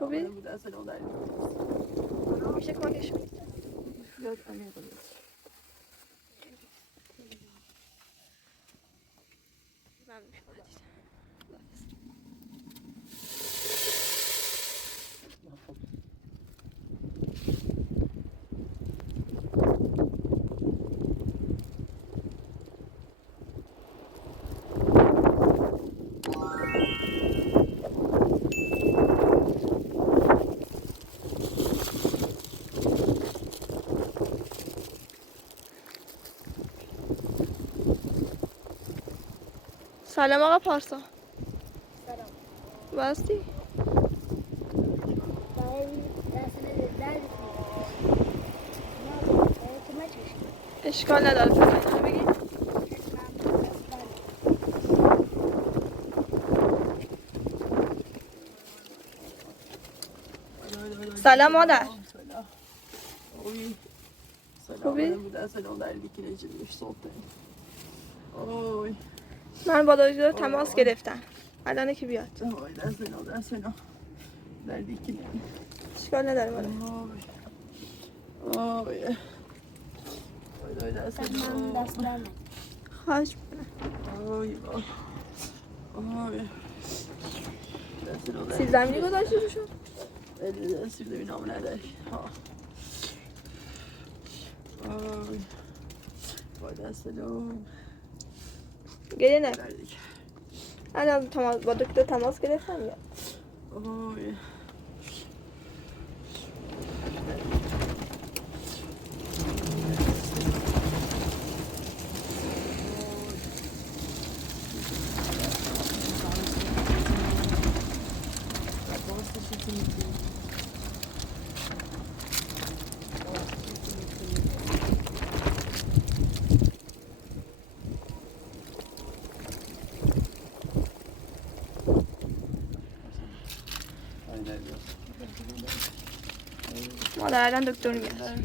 خوبی؟ بود اصلا اون داری میشه کمکش کنی؟ یاد عمیق بود ممنون شما سلام آقا پارسا. سلام. باستی؟ اشکال نداره بفرمایید بگید. سلام مادر. خوبی؟ من با دکتر تماس گرفتم. الان که بیاد. اشکال نداره مادر. خواهش میکنم. سیب زمینی گذاشتی روشون؟ سیب زمینی نام نداری با دست دوم گریه نکن. الان با دکتر تماس گرفتم یا مادر الان دکتر میاد.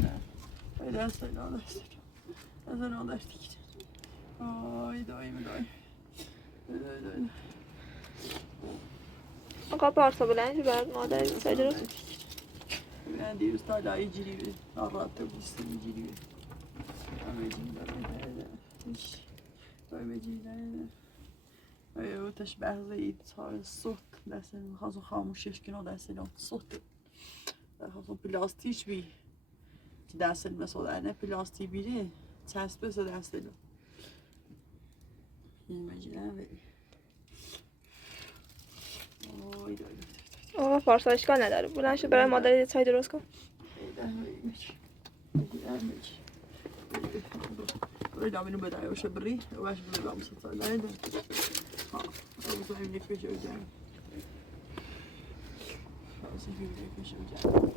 آقا پارسا بلند شو برات مادر چای درست کن. من دیروز تا لای جیری ناراحت بودم جیری و تشبه صار الصوت لازم خاصو خاموشش کنه لازم صوت خاصو پلاستیک بی دست مثلا نه پلاستیک بیره چسبه سه دست لو این مجله ولی آقا پارسا اشکال نداره بلند شو برای مادر چای درست کن. Öyle benim bedava o şabri, o baş böyle bir şey söyledi. Ha, o zaman bir nefes alacağım. Ha, şimdi bir nefes alacağım.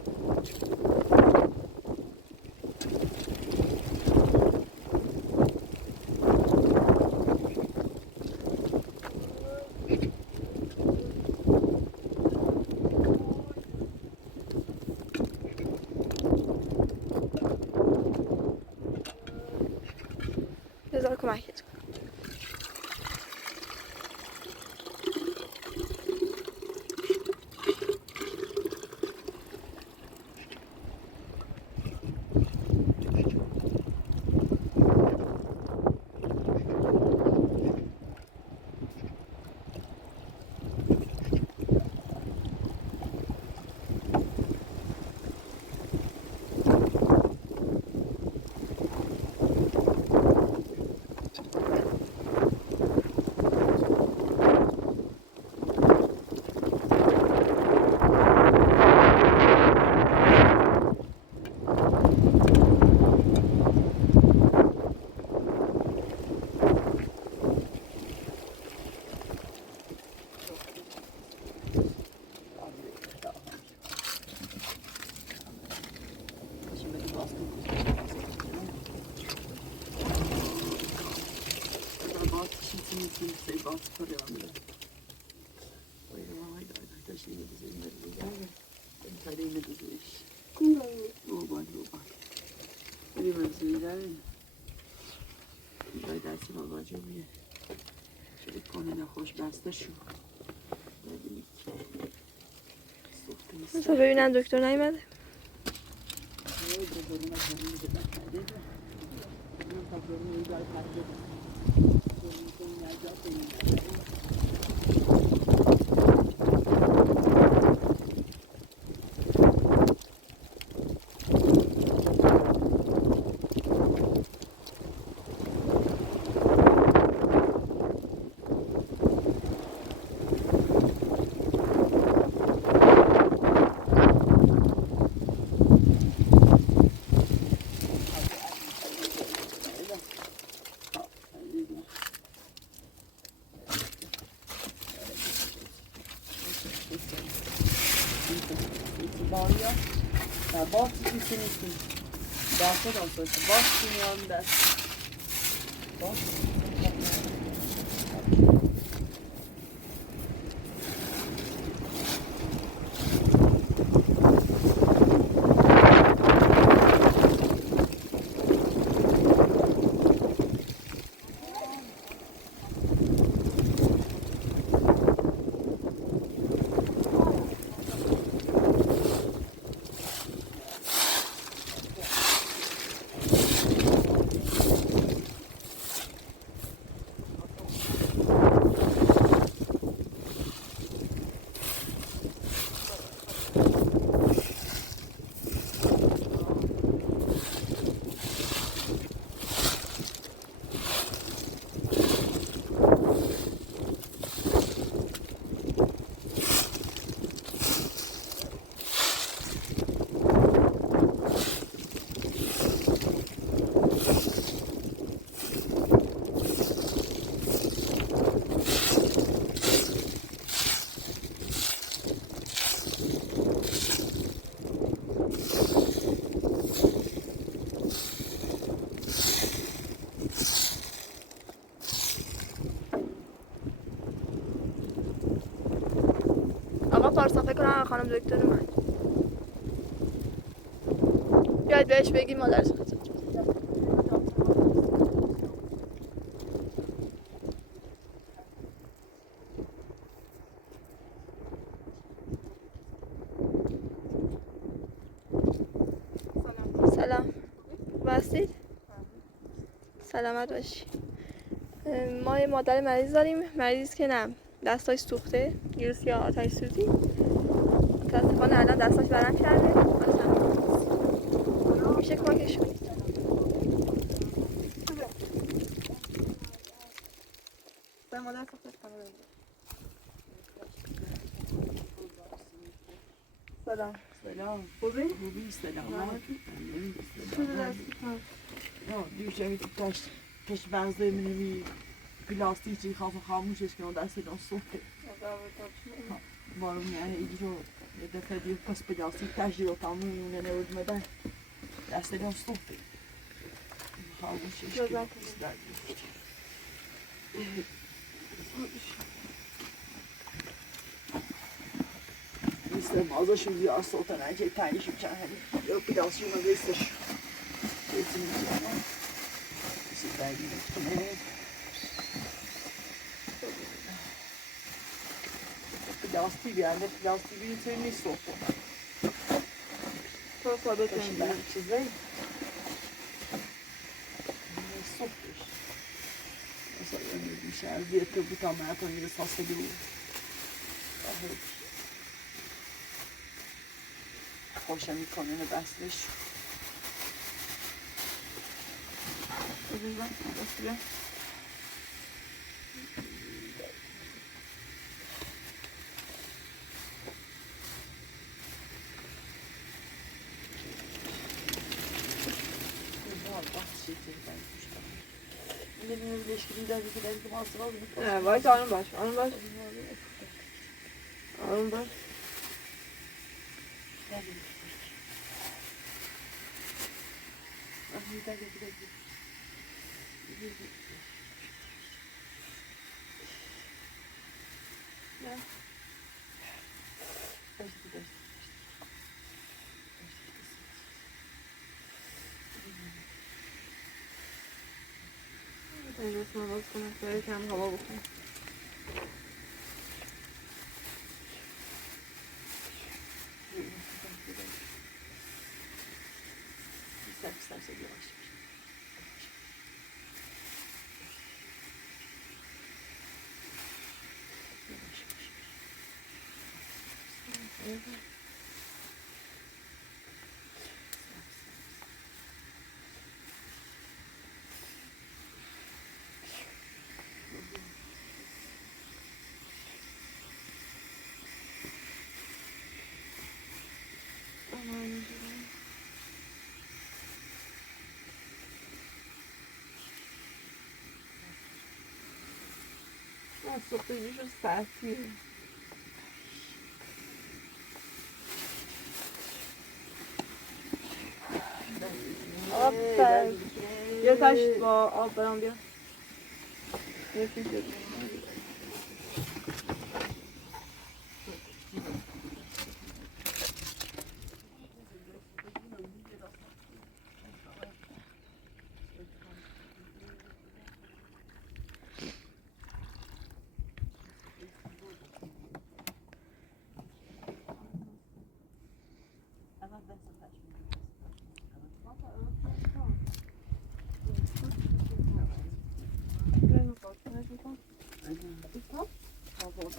بذار کمکت کنم. Sei basta koreander. Vay da şimdi bizim nerede? Ben tarihini düzüş. Roban. Bir mezziler. Vay dersin olacak mı? Şöyle konuna hoş basta şu. Dedim ki. Soktum مثلا ببینم دکتر نیومده. Bağırıyor. Ya bak ikisini. Derse de olsa bak dünyanın dersi. Bak. آقا پارسا فکر کنم خانم دکتر اومد. بیاید بهش بگیم مادرش خواهد. سلام. بستید؟ سلامت باشی. ما یه مادر مریض داریم. مریض که نه دستاش سوخته، ویروس یا آتش سوزی. متاسفانه الان دستاش ورم کرده. مثلا میشه کمکش کنید. به مادر سوخته سلام. سلام. خوبی؟ خوبی سلامت. Ja, nu känner vi kanske vänster men vi plastik i kaffe خاموشش کنم در صدا صوته بارون یعنی ایجرو یه دفعه دیو پس پلاستیک تجربه تموم ننود مدن در صدا صوته خاموشش کنم نیستم ازشون زیاد صوت نجه تنگشون چند همی یا پلاستیک رو بیستش بیستیم میکنم سیدایی کنه پلاستیک بیانده پلاستیک بیانده توی نیست صوفه تو ثابت کشیدن چیزایی صوفش مثلا میشه از یه تو بودم مرتون میره ساسه دو خوشم میکنه اینو بستش بزن دست بیا. وایس آروم باش آروم باش آروم باش اینجا باز کنم برای کم هوا بکنم یواش. سوختگیش رو سطحیه. آفر یه تشت با آب برام بیا.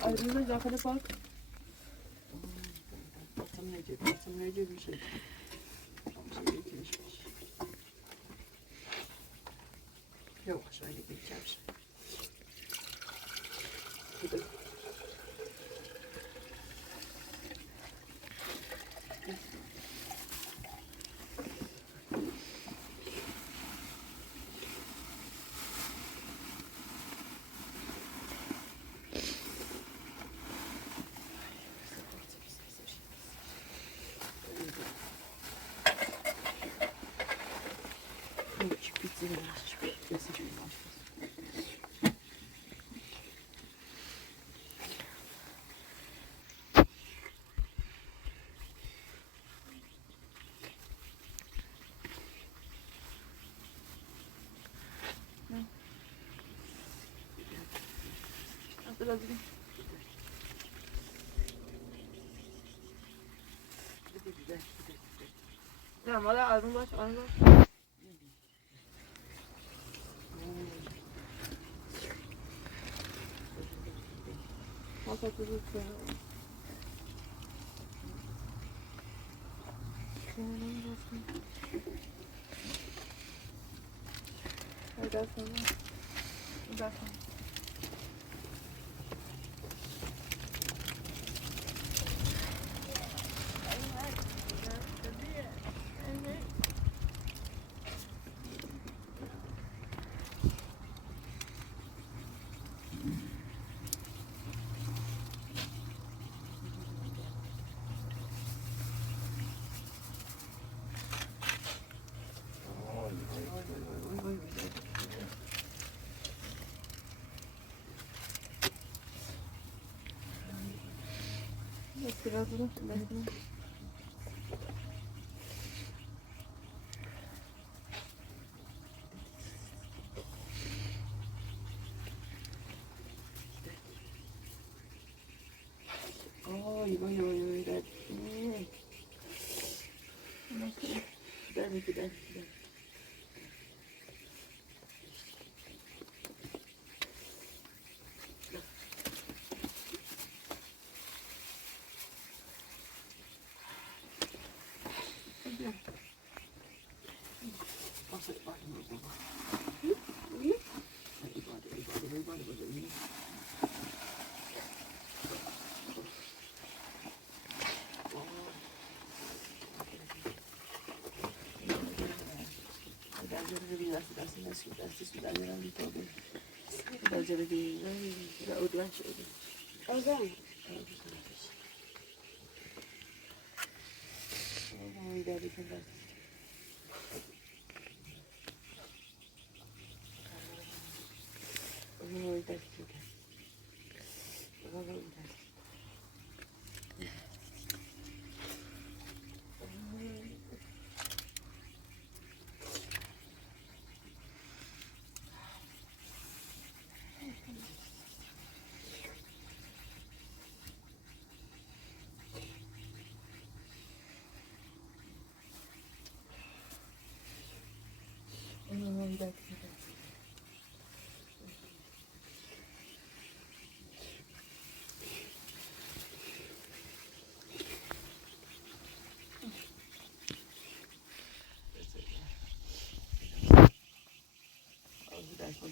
Ayrıca dاخل پارک Batım nece bir şey. Yavaş öyle geçeceğim şimdi. biraz نه مال آروم باش آروم باش ماسا تو روز کنم دستم biraz da Oj, oj, oj, oj, där. Där mycket, där. Och så bara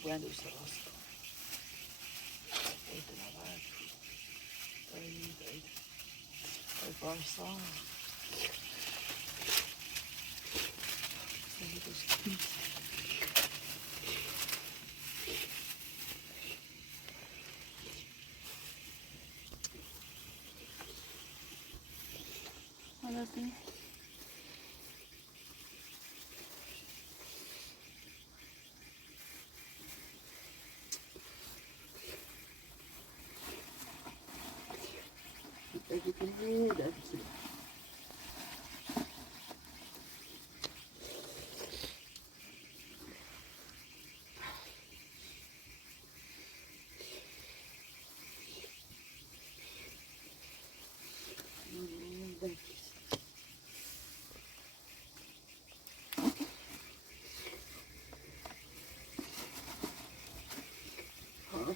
باید دوست راست کن ایده نبرد ایده بارسا سنگی دوست حالتی بگیری دفتی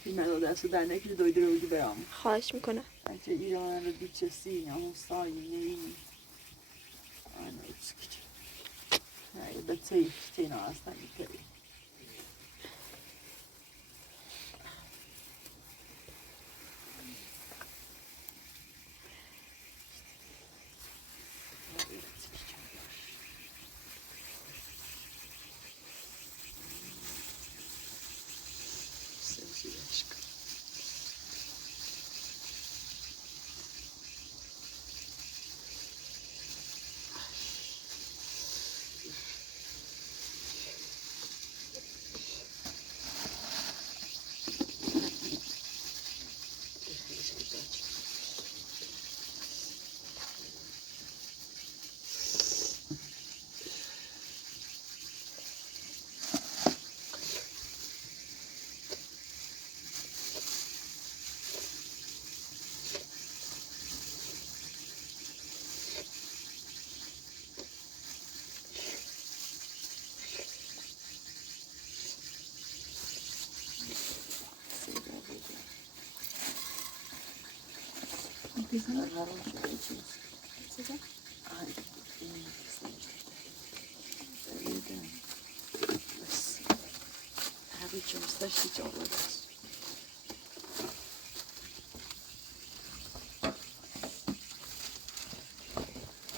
فیلم دست در نکلی دویده رو بودی برام خواهش میکنم. بچه ایران رو بیچسی همون سایینه ای آنه بسکت نه به تینا هستن بیتری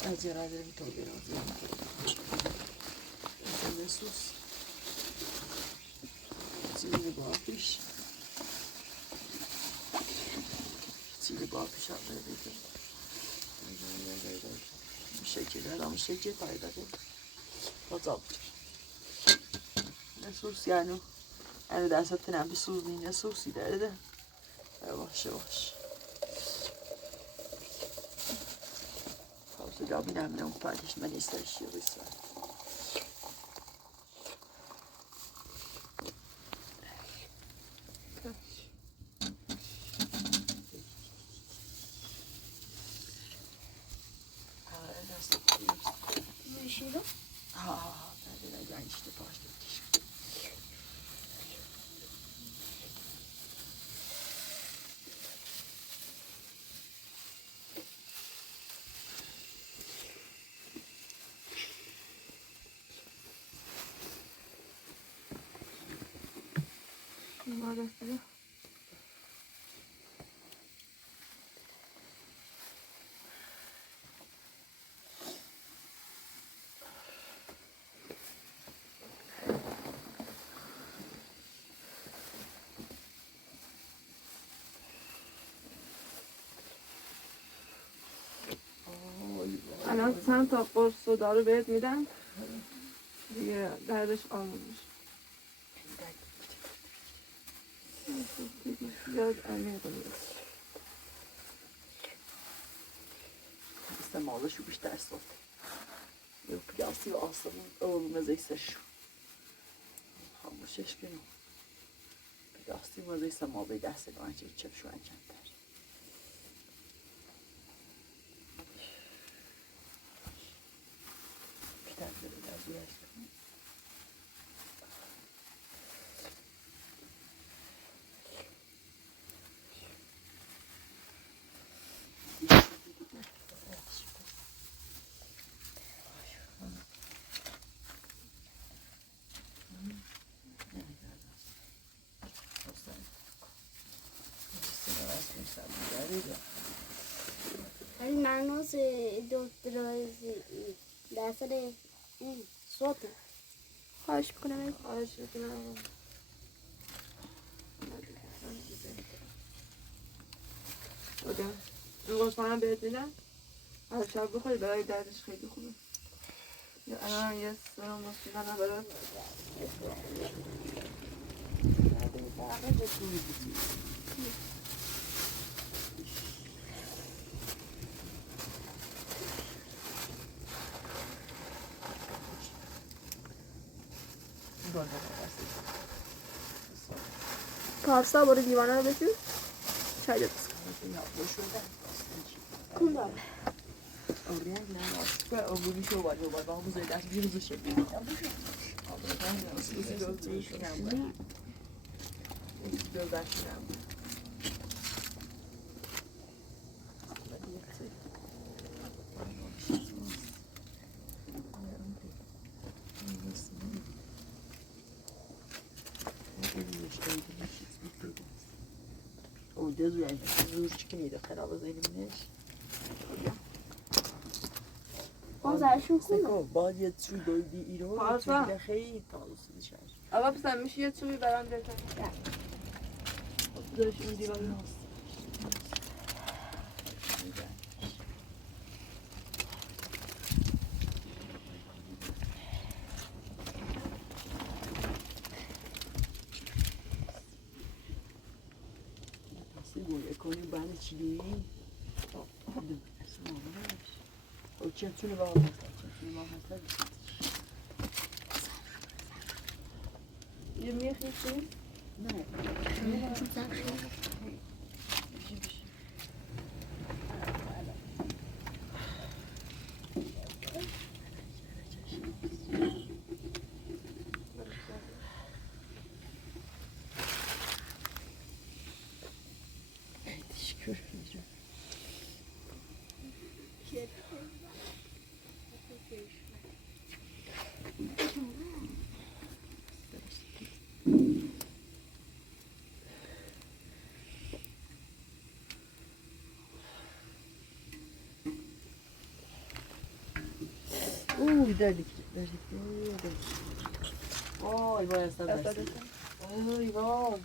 از یه رده تو برازیم مثل سوس چیزی با پیش چیزی با پیش هم بریدیم شکل دارم شکل پایده دیم بازاب نسوس یعنی دستت نمی سوزنی نسوسی داره باشه خب لابی نمیدونم پایدش من ایستایشی بسید الان چند تا قرص و دارو بهت میدم دیگه دردش آروم میشه. زیاد عمیق نیست. استعمالشو بیشتر استفاده یه پلاسی و آسمون اول مزیسش خاموشش کنم پلاسی مزیس ما به دست گانچه چپشو انجام در بیشتر بره در بیرش کنم هنوز دکتر درصد این صوته. خواهش میکنم. خواهش میکنم. اوکی. این قرص هم بهت میدم. هر شب بخوری برای دردش خیلی خوبه. یا الان یه سرم مسکن برات. پارسا برو دیوانه رو بشور. چای درست کن. کندم. ده زور çıkmıyordu خراب زنیمش. بازشون کنم. باید یه چوی دویدی ایران چوی خیلی تازه شد. آقا پسر میشه یه چوبی برام بزن. داشت این دیوار هست. کنی بعد چی دویی؟ او چطوری با هم هست؟ یه میخیشی؟ نه. Derdik. Vay vay estağfurullah. Ay vay.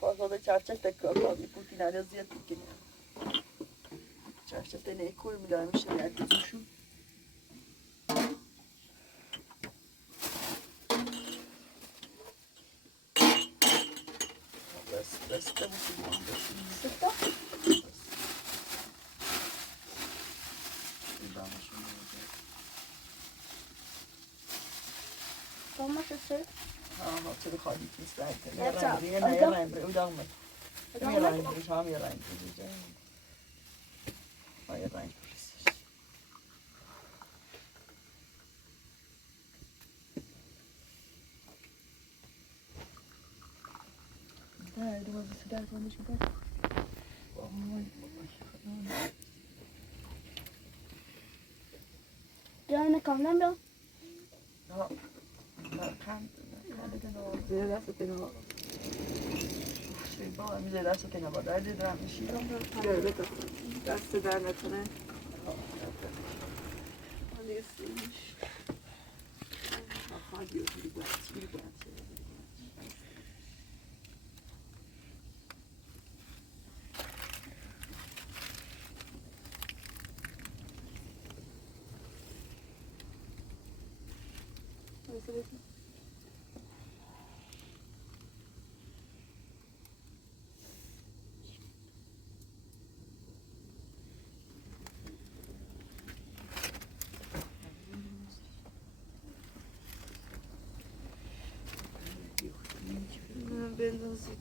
Fazla çarşaf da kaldı. Bu binada ziyet dikin. Çarşaf da ne koymuyormuş yani şu. Bas da bu şey. Sıkta. Tamam şöyle. ما تبي خالي تستعد يلا وداومك يلا نجري شام يلا نجري هاي يلا نجري ده ما بسداد ولا شو ده من کاملا بیا زیر دست تنها با میذاره دست تنها با درد دارم میشیدم دست در نکنه بندازید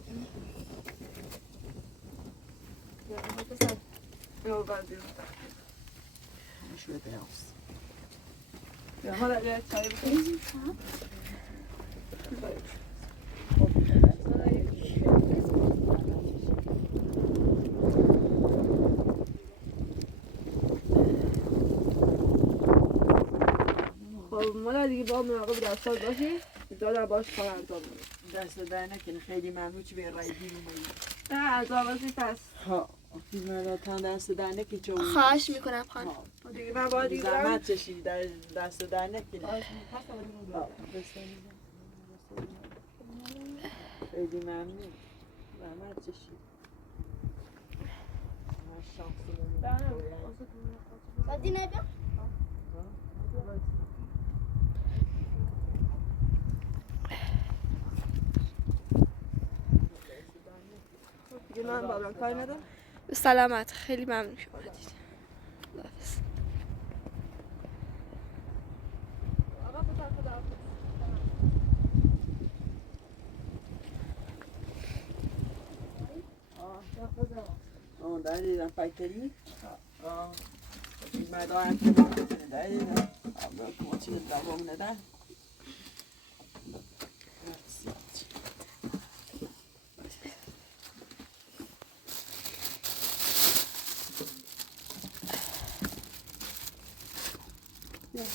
یا بعد شويه درس يا هلا جاي چای بخورید خب مالا دیگه با مراقب درسات باشی دادر باش کار انجام بده دست در نکنه خیلی ممنون چی به رای دین اومدی نه از آوازی پس ها تا دست در نکنه چه خواهش میکنم خانم دیگه من باید دیگه زحمت چشید در دست در نکنه خیلی ممنون زحمت چشید بعدی نبیا دیگه من بابرم کاری ندارم به سلامت خیلی ممنون که اومدید خداحافظ در دیدم فکتری مردا هم که باید در دیدم کماچی دوام ندن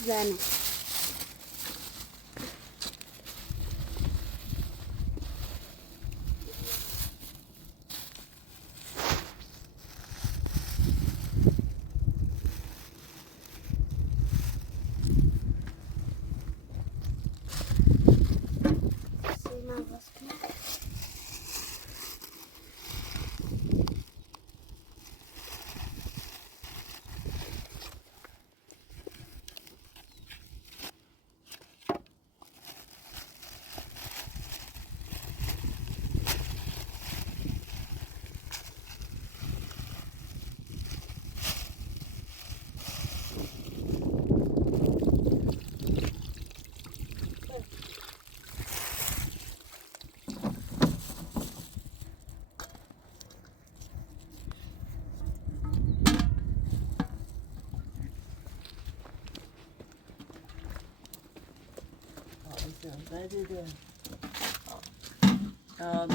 زنه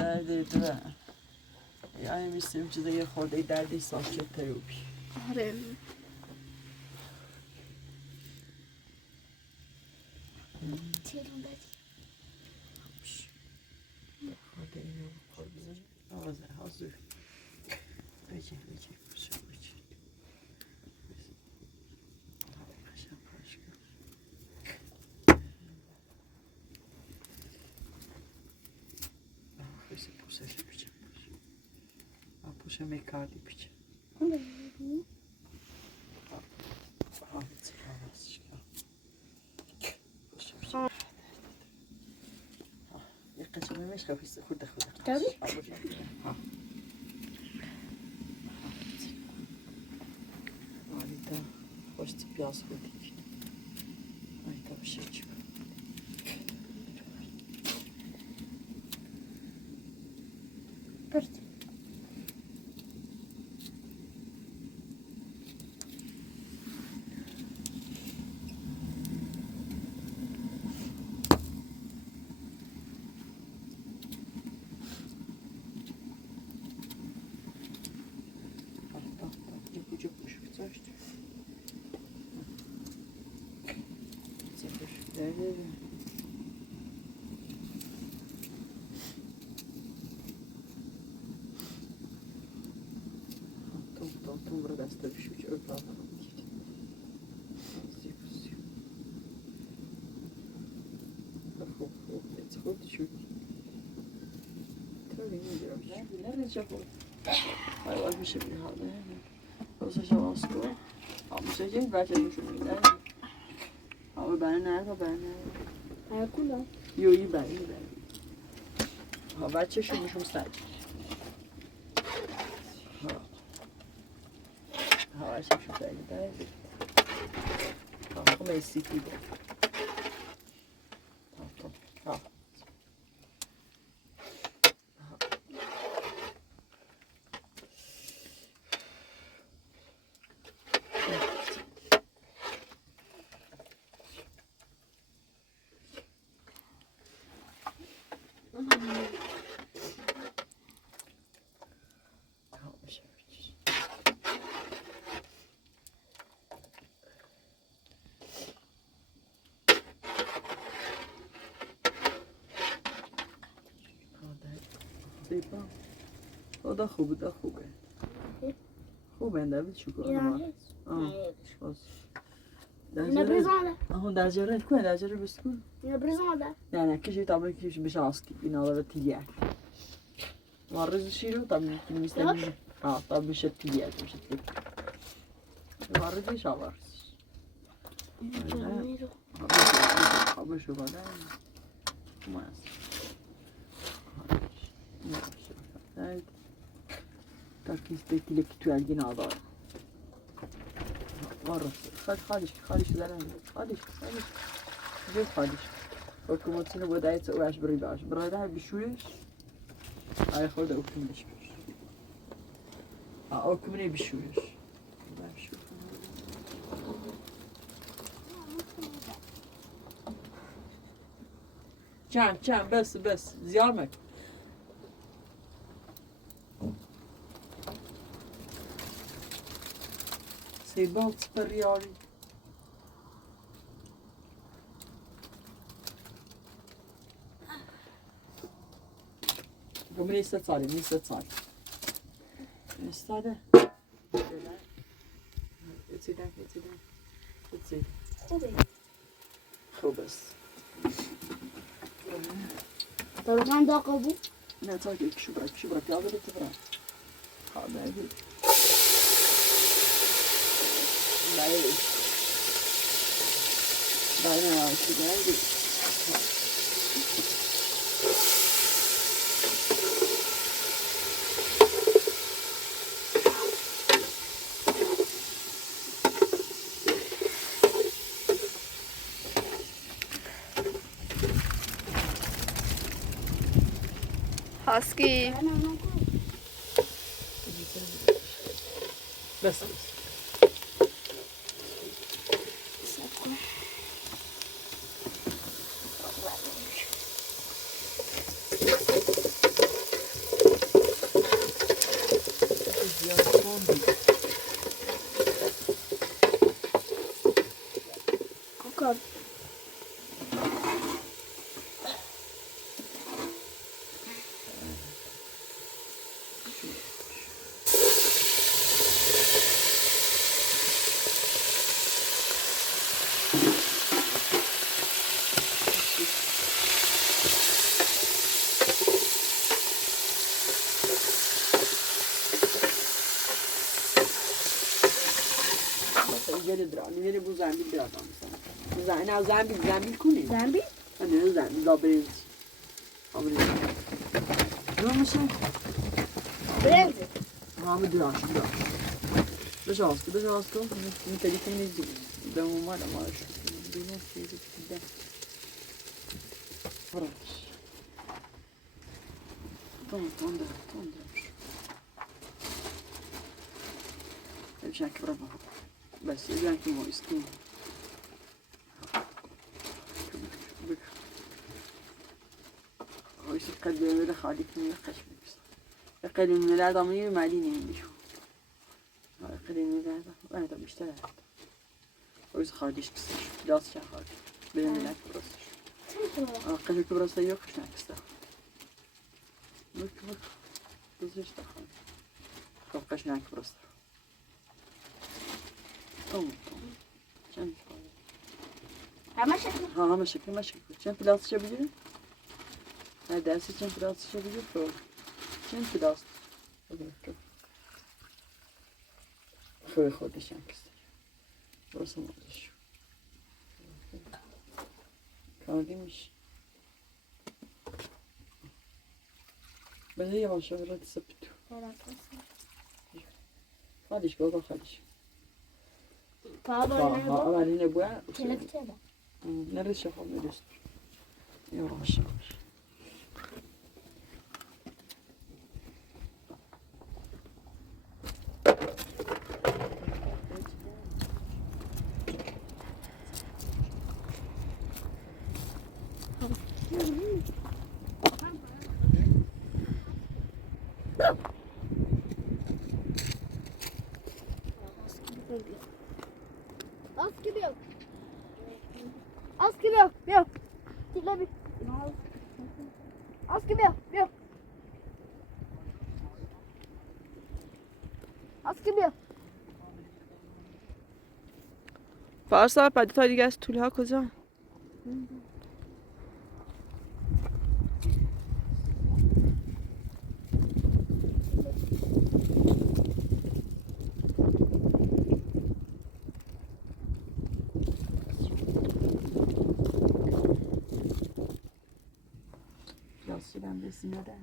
در دیده یعنی میستیم چیزا یه خورده دردی ساکت تروبی آره تیرون بدی خورده اینو بخور بزنی آوازه حاضر بچه بچه قشنگ پاش کن خیلی پوسش بیچه پوشه میکردی بیچه یه قشنگ میشه خیلی خورده تابی؟ آریتا خوشتی پیاز بودی آریتا بشه چی پرت Tom burada desta refuge öp aldım. Het is goed te shoot. Nerede çok oldu? Hayır var bir şey bir halde. Olsa şavasko. Ama şey değil belki de düşünüyorum. Ama ben nerede? هاكلها. Yo iyi ben. Ha ben çeşitmişim sadece. Ha ben çeşitmişim sadece. Tamam esnekiydi. Tamam. O da خوبه خوبه نبید شکر نبرزانه. درجه کنه درجه بسکن نبرزانه. نه کشی تابلو کشی بشه آسکی این آلا تیگه مرز شیرو tam میستنی tam بشه تیگه بشه تیگه مرزش آورس Abi şu kadar. Mas. Evet. Takiste tilektuel ginada. Var. خالش زلمه. خالش. جيب خالش. حكومتنا بدأت تقواش بريداش. بريدها بشويش. هاي خود حكومتش بش. حكومتي بشويش. كم بس زيارمك سيبال سبريالي قوم ليس تصاري نستاده اتسيدان خوبس طبعا ده قبو. لا تاكل شو برك يا ولد تبرع هذا هي لا انا شو قاعد هاسكي بس كوكب. Geri dra, nere bu zambil birazdan sana. Zambil kuni. زنبیل؟ Ne zambil labirent. Ne musun? برنز. Hamı dra. Beş askı. Ne telefonu izliyor. Ben umarım ama şu. Benim şeyde. Bırak. Tamam. Hemşek bırak. بس إذا كنت مسكين وش قد يمر خالك من الخشم قد من هذا مي ماليني من شو قد من هذا وهذا مشترى وش خالش كسر لا شخال Benimle burası. Arkadaşlar burası yok şankısta. Bak. Burası işte. Çok kaşınak burası. Tamam. Sen Ama şekil. ama şekil. Sen pilav içebilir misin? Dersi sen pilav içebilir misin? Sen pilav. Koy şankısta. Burası mı olmuş? Kaldıymış. Ben de yavaş yavaş sapıttım. Hadi baba hadi. Baba ne bu ya? kelepçe de. Nerede şafam veriyorsun? Yavaş. Az gibi yok. Az gibi yok. Yok. Tile bir. Az gibi yok. Yok. Az gibi yok. پارسا بعد تا دیگه از طولها کجا؟ Yansıdan besinler de.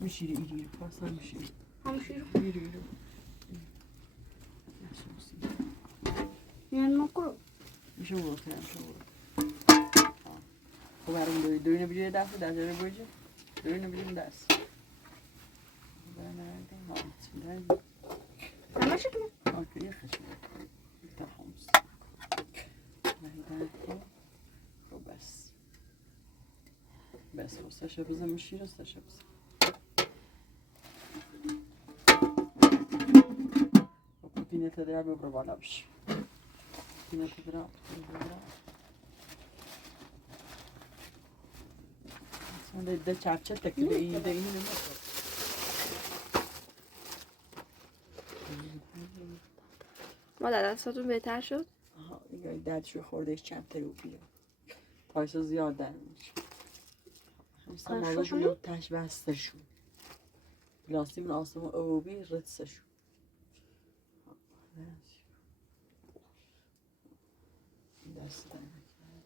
Müşiri iri. Pasta müşiri. Hamşire. Yürü. Yani okul. Bir şey olur. Umarım böyle dönünebiliyor dersi dersleri boyunca. Dönünebilirim ders. Ben neredeyim? Altındayım. Ama şekil. Arkaya kaçıyorum. Tamam. Nereden o bes. Bes o saşabıza müşir o saşabıza. Yine tedra bir buralarmış. Yine tedra. Sonra da çarçı tekli de iyi de iyi mi? مادر دستاتون بهتر شد؟ Aha, دردشو خوردهش چند تا رو بیه پایسا زیاد در میشه همسا مالاشون رو تش بستشون پلاستیمون آسمون اوبی رتسشون دست در میکنه